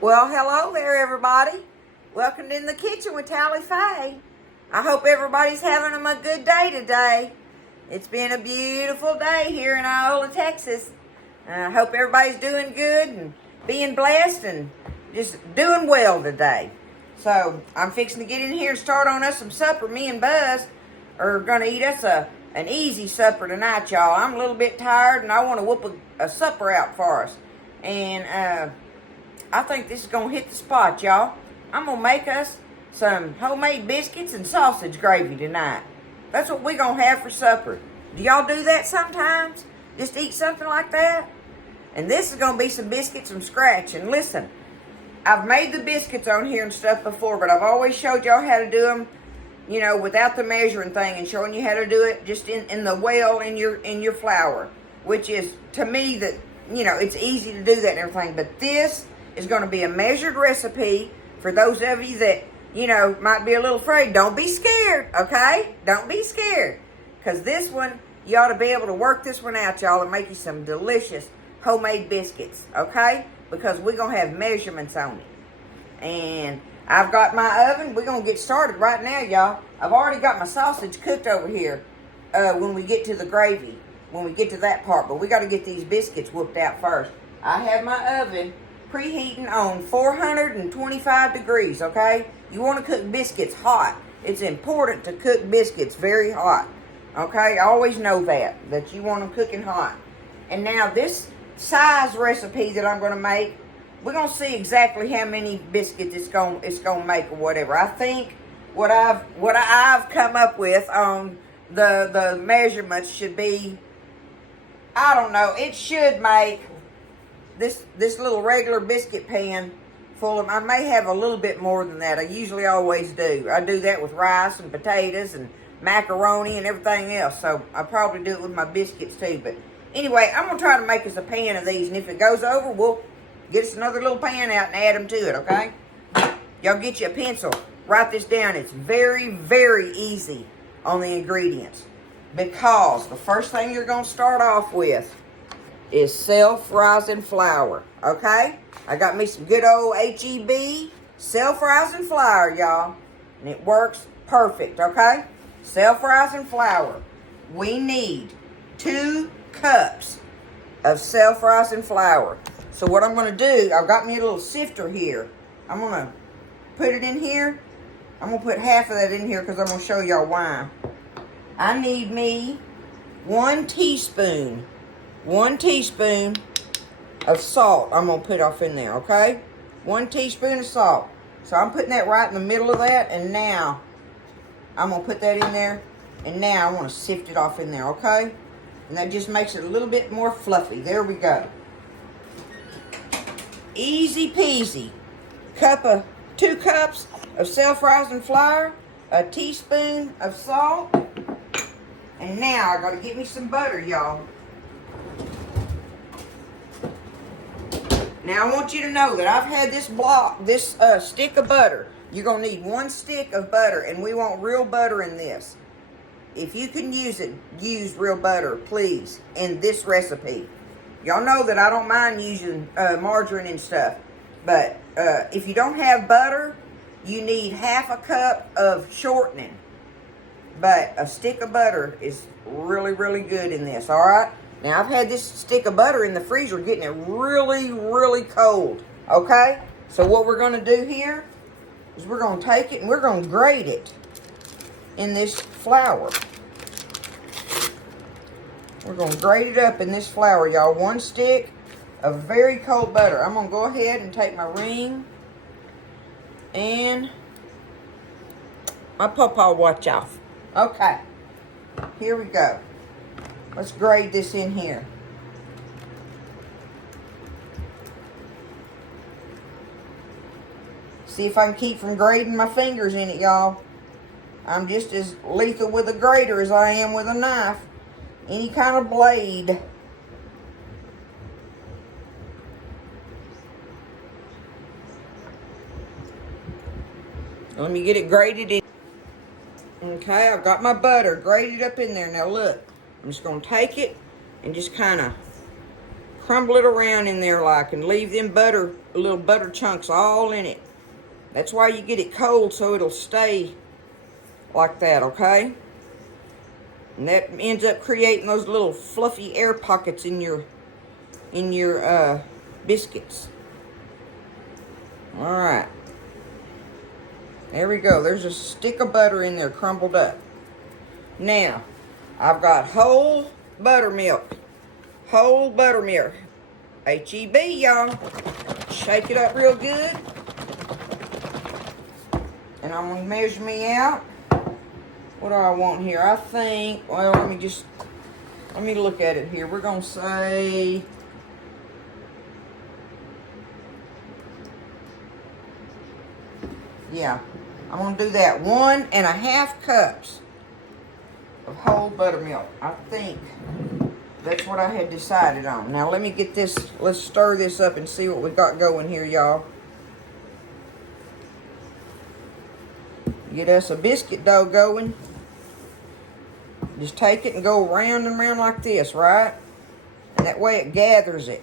Well, hello there, everybody. Welcome to In the Kitchen with Tally Faye. I hope everybody's having a good day today. It's been a beautiful day here in Iola, Texas. I hope everybody's doing good and being blessed and just doing well today. So, I'm fixing to get in here and start on us some supper. Me and Buzz are going to eat us an easy supper tonight, y'all. I'm a little bit tired and I want to whoop a supper out for us. And, I think this is going to hit the spot, y'all. I'm going to make us some homemade biscuits and sausage gravy tonight. That's what we're going to have for supper. Do y'all do that sometimes? Just eat something like that? And this is going to be some biscuits from scratch. And listen, I've made the biscuits on here and stuff before, but I've always showed y'all how to do them, you know, without the measuring thing and showing you how to do it just in the well in your flour, which is, to me, that, you know, it's easy to do that and everything. But this is going to be a measured recipe for those of you that, you know, might be a little afraid. Don't be scared, okay? Don't be scared. Because this one, you ought to be able to work this one out, y'all, and make you some delicious homemade biscuits, okay? Because we're going to have measurements on it. And I've got my oven. We're going to get started right now, y'all. I've already got my sausage cooked over here when we get to the gravy, when we get to that part. But we got to get these biscuits whooped out first. I have my oven preheating on 425 degrees, okay? You want to cook biscuits hot. It's important to cook biscuits very hot, okay? Always know that you want them cooking hot. And now this size recipe that I'm going to make, we're going to see exactly how many biscuits it's going to make or whatever. I think what I've come up with on the measurements should be, I don't know, it should make this little regular biscuit pan full of, I may have a little bit more than that. I usually always do. I do that with rice and potatoes and macaroni and everything else. So I probably do it with my biscuits too. But anyway, I'm going to try to make us a pan of these. And if it goes over, we'll get us another little pan out and add them to it, okay? Y'all get you a pencil. Write this down. It's very, very easy on the ingredients. Because the first thing you're going to start off with is self-rising flour, okay? I got me some good old H-E-B self-rising flour, y'all. And it works perfect, okay? Self-rising flour. We need 2 cups of self-rising flour. So what I'm going to do, I've got me a little sifter here. I'm going to put it in here. I'm going to put half of that in here because I'm going to show y'all why. I need me 1 teaspoon of salt I'm going to put off in there, okay? 1 teaspoon of salt. So I'm putting that right in the middle of that, and now I'm going to put that in there, and now I want to sift it off in there, okay? And that just makes it a little bit more fluffy. There we go. Easy peasy. 2 cups of self-rising flour, a teaspoon of salt, and now I got to get me some butter, y'all. Now, I want you to know that I've had this stick of butter. You're going to need 1 stick of butter, and we want real butter in this. If you can use it, use real butter, please, in this recipe. Y'all know that I don't mind using margarine and stuff, but if you don't have butter, you need half a cup of shortening. But a stick of butter is really, really good in this, all right? Now, I've had this stick of butter in the freezer getting it really, really cold, okay? So what we're going to do here is we're going to take it and we're going to grate it in this flour. We're going to grate it up in this flour, y'all. 1 stick of very cold butter. I'm going to go ahead and take my ring and my pawpaw watch off. Okay, here we go. Let's grate this in here. See if I can keep from grating my fingers in it, y'all. I'm just as lethal with a grater as I am with a knife. Any kind of blade. Let me get it grated in. Okay, I've got my butter grated up in there. Now look, I'm just going to take it and just kind of crumble it around in there like, and leave them little butter chunks all in it. That's why you get it cold, so it'll stay like that, okay? And that ends up creating those little fluffy air pockets in your biscuits. All right. There we go. There's a stick of butter in there crumbled up. Now, I've got whole buttermilk. Whole buttermilk. H-E-B, y'all. Shake it up real good. And I'm going to measure me out. What do I want here? I think, well, let me look at it here. We're going to say, yeah, I'm going to do that. 1.5 cups of whole buttermilk. I think that's what I had decided on. Now, let me get this, let's stir this up and see what we got going here, y'all. Get us a biscuit dough going. Just take it and go round and round like this, right? And that way it gathers it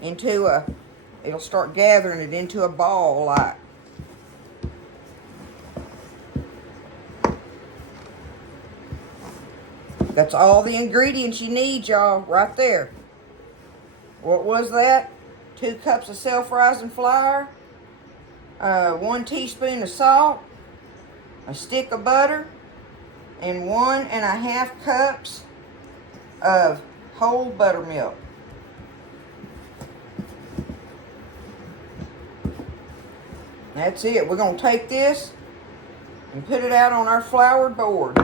into it'll start gathering it into a ball like. That's all the ingredients you need, y'all, right there. What was that? 2 cups of self-rising flour, 1 teaspoon of salt, a stick of butter, and 1.5 cups of whole buttermilk. That's it. We're going to take this and put it out on our floured board.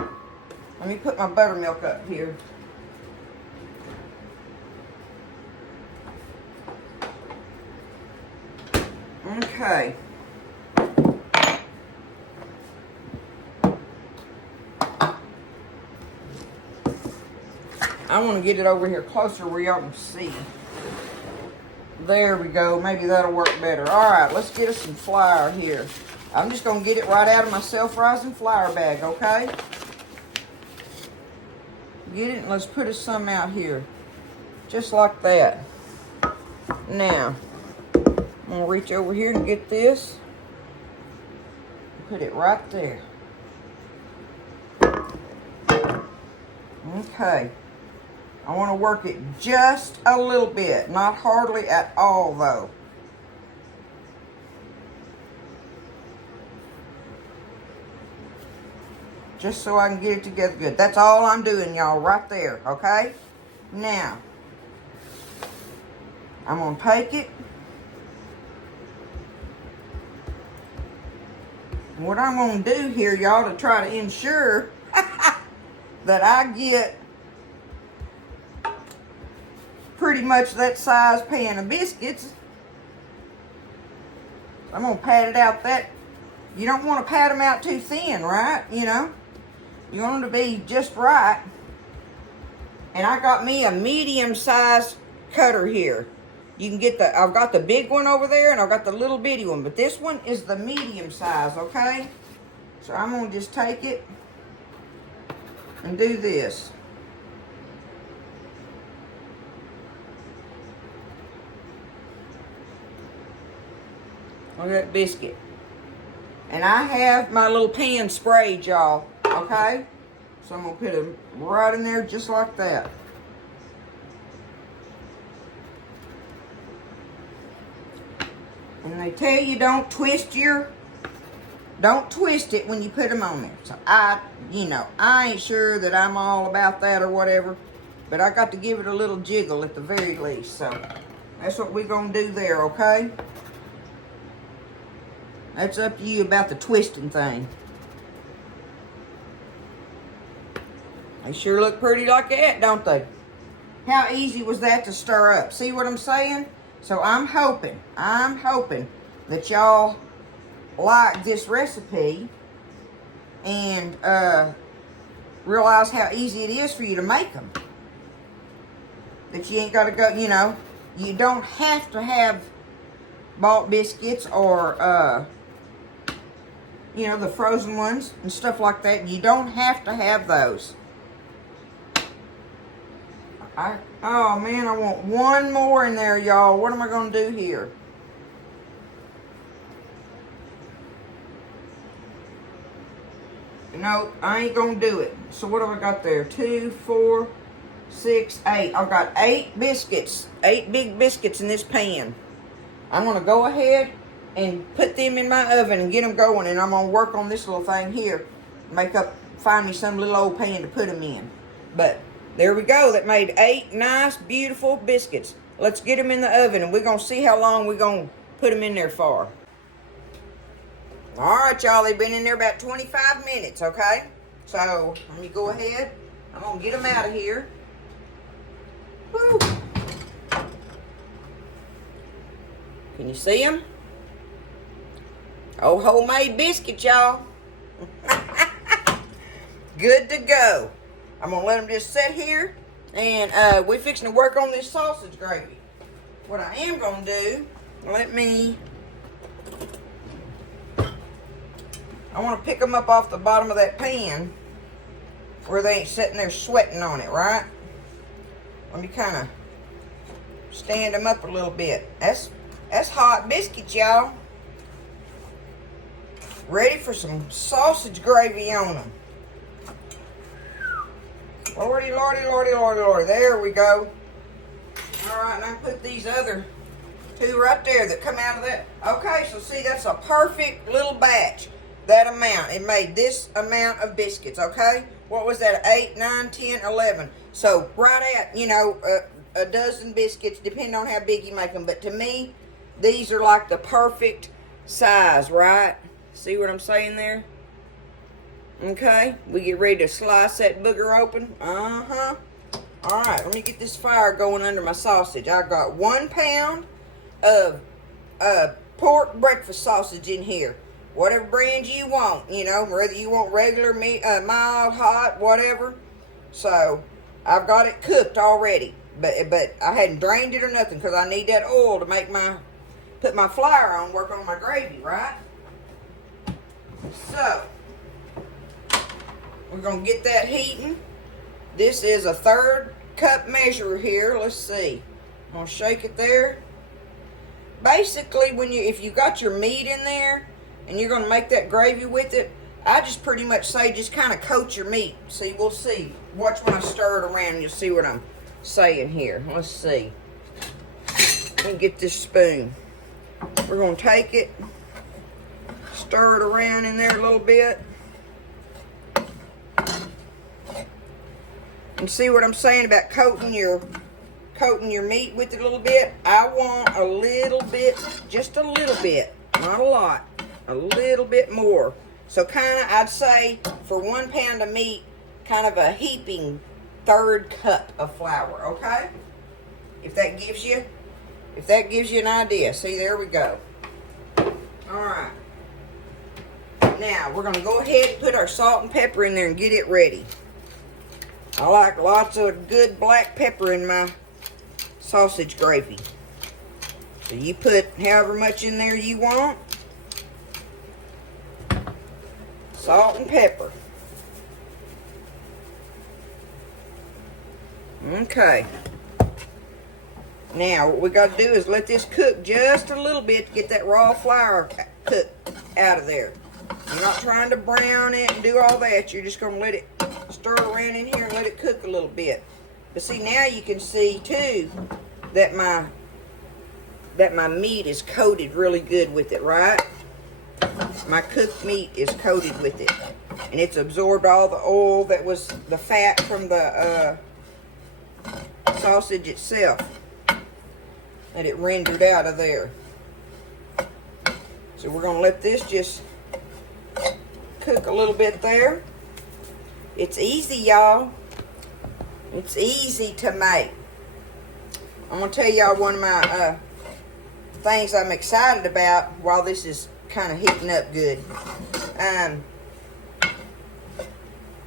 Let me put my buttermilk up here. Okay. I want to get it over here closer where y'all can see. There we go. Maybe that'll work better. All right, let's get us some flour here. I'm just going to get it right out of my self-rising flour bag, okay? Get it and let's put us some out here. Just like that. Now, I'm going to reach over here and get this. Put it right there. Okay. I want to work it just a little bit. Not hardly at all, though. Just so I can get it together good. That's all I'm doing, y'all, right there, okay? Now, I'm going to take it. And what I'm going to do here, y'all, to try to ensure that I get pretty much that size pan of biscuits, I'm going to pat it out that. You don't want to pat them out too thin, right? You know, you want them to be just right. And I got me a medium size cutter here. You can get I've got the big one over there and I've got the little bitty one, but this one is the medium size, okay? So I'm going to just take it and do this. Look at that biscuit. And I have my little pan sprayed, y'all, okay? So I'm going to put them right in there just like that. And they tell you don't twist it when you put them on there. So I ain't sure that I'm all about that or whatever, but I got to give it a little jiggle at the very least. So that's what we're going to do there, okay? That's up to you about the twisting thing. They sure look pretty like that, don't they? How easy was that to stir up? See what I'm saying? So I'm hoping that y'all like this recipe and realize how easy it is for you to make them. That you ain't got to go, you don't have to have bought biscuits or the frozen ones and stuff like that. You don't have to have those. Oh man, I want one more in there, y'all. What am I going to do here? Nope, I ain't going to do it. So what have I got there? 2, 4, 6, 8. I've got 8 biscuits. 8 big biscuits in this pan. I'm going to go ahead and put them in my oven and get them going. And I'm going to work on this little thing here. Find me some little old pan to put them in. But there we go. That made 8 nice, beautiful biscuits. Let's get them in the oven, and we're going to see how long we're going to put them in there for. All right, y'all. They've been in there about 25 minutes, okay? So, let me go ahead. I'm going to get them out of here. Woo. Can you see them? Oh, homemade biscuits, y'all. Good to go. I'm going to let them just sit here. And we're fixing to work on this sausage gravy. What I am going to do, I want to pick them up off the bottom of that pan where they ain't sitting there sweating on it, right? Let me kind of stand them up a little bit. That's hot biscuits, y'all. Ready for some sausage gravy on them. Lordy, lordy, lordy, lordy, lordy. There we go. All right, now put these other 2 right there that come out of that. Okay, so see, that's a perfect little batch. That amount. It made this amount of biscuits, okay? What was that? 8, 9, 10, 11. So, right at, a dozen biscuits, depending on how big you make them. But to me, these are like the perfect size, right? See what I'm saying there? Okay, we get ready to slice that booger open. Uh-huh. All right, let me get this fire going under my sausage. I got 1 pound of pork breakfast sausage in here. Whatever brand you want, whether you want regular, mild, hot, whatever. So, I've got it cooked already. But I hadn't drained it or nothing because I need that oil to put my flour on, work on my gravy, right? So, we're going to get that heating. This is a 1/3 cup measure here. Let's see. I'm going to shake it there. Basically, if you got your meat in there and you're going to make that gravy with it, I just pretty much say just kind of coat your meat. See, we'll see. Watch when I stir it around and you'll see what I'm saying here. Let's see. Let me get this spoon. We're going to take it, stir it around in there a little bit. And see what I'm saying about coating your meat with it a little bit? I want a little bit, just a little bit, not a lot, a little bit more. So kind of, I'd say for 1 pound of meat, kind of a heaping 1/3 cup of flour, okay? If that gives you an idea. See, there we go. All right. Now, we're going to go ahead and put our salt and pepper in there and get it ready. I like lots of good black pepper in my sausage gravy. So you put however much in there you want. Salt and pepper. Okay. Now, what we got to do is let this cook just a little bit to get that raw flour cooked out of there. You're not trying to brown it and do all that. You're just going to let it stir around in here and let it cook a little bit. But see, now you can see too that my meat is coated really good with it, right? My cooked meat is coated with it. And it's absorbed all the oil that was the fat from the sausage itself that it rendered out of there. So we're going to let this just cook a little bit there. It's easy, y'all. It's easy to make. I'm going to tell y'all one of my things I'm excited about while this is kind of heating up good.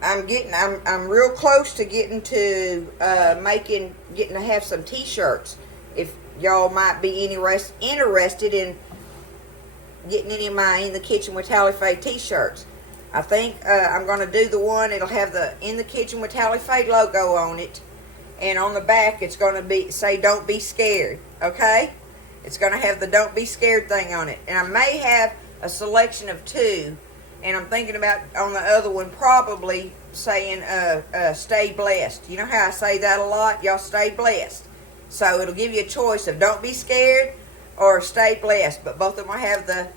I'm real close to getting to getting to have some t-shirts. If y'all might be interested in getting any of my In the Kitchen with Tally Faye t-shirts. I think I'm going to do the one, it'll have the In the Kitchen with Tally Faye logo on it. And on the back, it's going to say, don't be scared, okay? It's going to have the don't be scared thing on it. And I may have a selection of 2. And I'm thinking about, on the other one, probably saying, stay blessed. You know how I say that a lot? Y'all stay blessed. So it'll give you a choice of don't be scared or stay blessed. But both of them will have the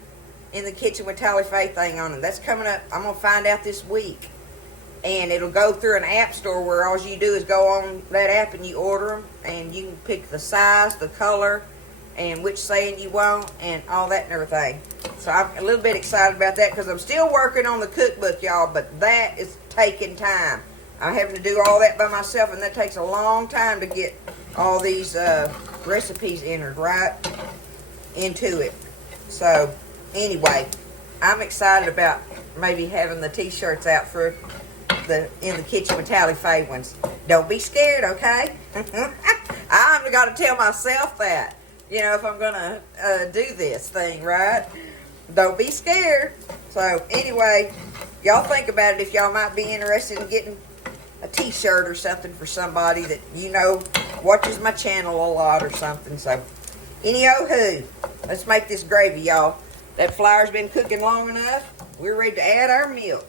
In the Kitchen with Tally Faye thing on them. That's coming up. I'm going to find out this week. And it'll go through an app store where all you do is go on that app and you order them. And you can pick the size, the color, and which saying you want, and all that and everything. So I'm a little bit excited about that because I'm still working on the cookbook, y'all. But that is taking time. I'm having to do all that by myself, and that takes a long time to get all these recipes entered right into it. So anyway, I'm excited about maybe having the t-shirts out for the In the Kitchen with Tally Faye ones. Don't be scared, okay? I've got to tell myself that, you know, if I'm going to do this thing, right? Don't be scared. So anyway, y'all think about it if y'all might be interested in getting a t-shirt or something for somebody that you know watches my channel a lot or something. So any-oh-hoo, let's make this gravy, y'all. That flour's been cooking long enough. We're ready to add our milk.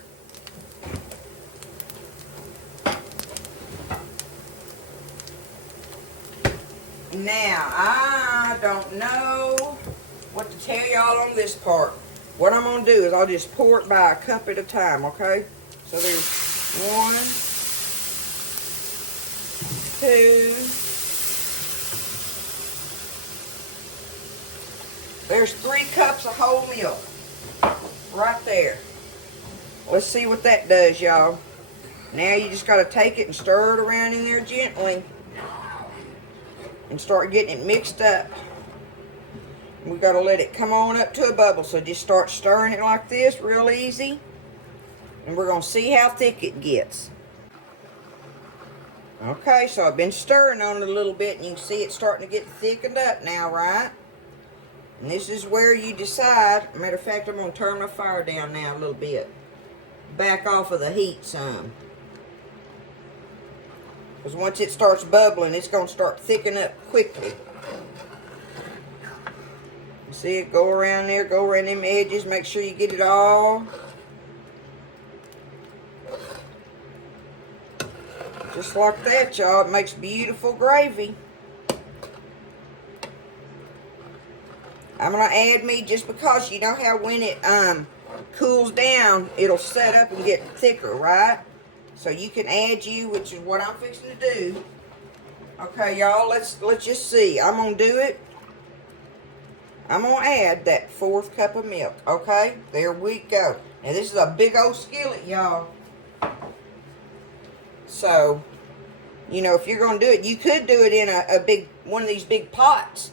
Now, I don't know what to tell y'all on this part. What I'm going to do is I'll just pour it by a cup at a time, okay? So there's 1, 2. There's 3 cups of whole milk. Right there. Let's see what that does, y'all. Now you just got to take it and stir it around in there gently. And start getting it mixed up. We got to let it come on up to a bubble. So just start stirring it like this, real easy. And we're going to see how thick it gets. Okay, so I've been stirring on it a little bit, and you can see it starting to get thickened up now, right? And this is where you decide. Matter of fact, I'm going to turn my fire down now a little bit. Back off of the heat some. Because once it starts bubbling, it's going to start thickening up quickly. See it go around there, go around them edges. Make sure you get it all. Just like that, y'all. It makes beautiful gravy. I'm going to add me just because you know how when it cools down, it'll set up and get thicker, right? So you can add you, which is what I'm fixing to do. Okay, y'all, let's just see. I'm going to do it. I'm going to add that 4th cup of milk, okay? There we go. Now, this is a big old skillet, y'all. So, you know, if you're going to do it, you could do it in a big, one of these big pots.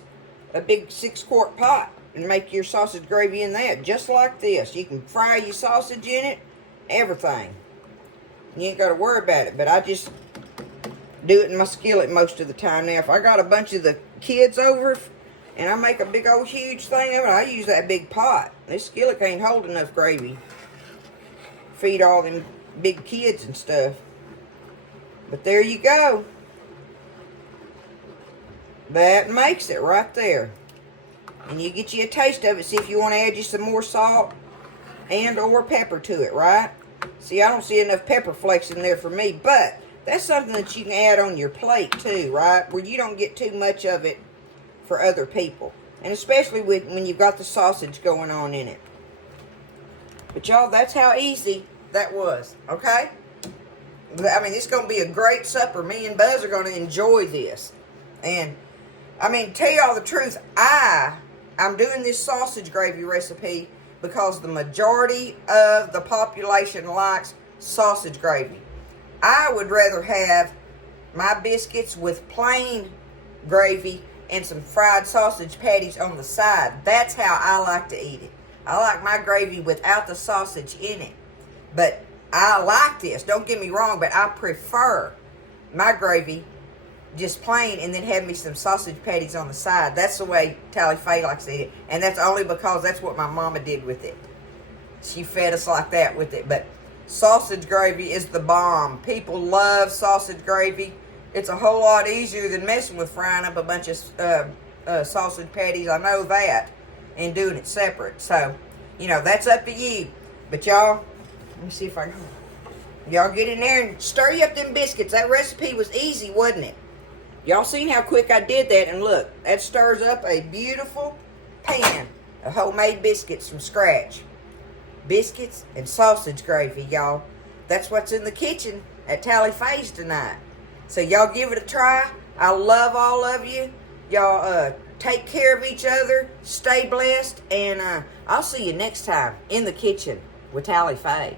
A big 6-quart pot. And make your sausage gravy in that, just like this. You can fry your sausage in it, everything. You ain't got to worry about it, but I just do it in my skillet most of the time. Now, if I got a bunch of the kids over and I make a big old huge thing of it, I use that big pot. This skillet can't hold enough gravy. Feed all them big kids and stuff. But there you go. That makes it right there. And you get you a taste of it. See if you want to add you some more salt and or pepper to it, right? See, I don't see enough pepper flakes in there for me, but that's something that you can add on your plate too, right? Where you don't get too much of it for other people. And especially when you've got the sausage going on in it. But y'all, that's how easy that was, okay? I mean, it's going to be a great supper. Me and Buzz are going to enjoy this. And, I mean, to tell y'all the truth, I'm doing this sausage gravy recipe because the majority of the population likes sausage gravy. I would rather have my biscuits with plain gravy and some fried sausage patties on the side. That's how I like to eat it. I like my gravy without the sausage in it. But I like this, don't get me wrong, but I prefer my gravy just plain and then have me some sausage patties on the side. That's the way Tally Faye likes to eat it. And that's only because that's what my mama did with it. She fed us like that with it. But sausage gravy is the bomb. People love sausage gravy. It's a whole lot easier than messing with frying up a bunch of sausage patties. I know that. And doing it separate. So, you know, that's up to you. But y'all, let me see if I can. Y'all get in there and stir you up them biscuits. That recipe was easy, wasn't it? Y'all seen how quick I did that? And look, that stirs up a beautiful pan of homemade biscuits from scratch. Biscuits and sausage gravy, y'all. That's what's in the kitchen at Tally Faye's tonight. So y'all give it a try. I love all of you. Y'all take care of each other. Stay blessed. And I'll see you next time in the kitchen with Tally Faye.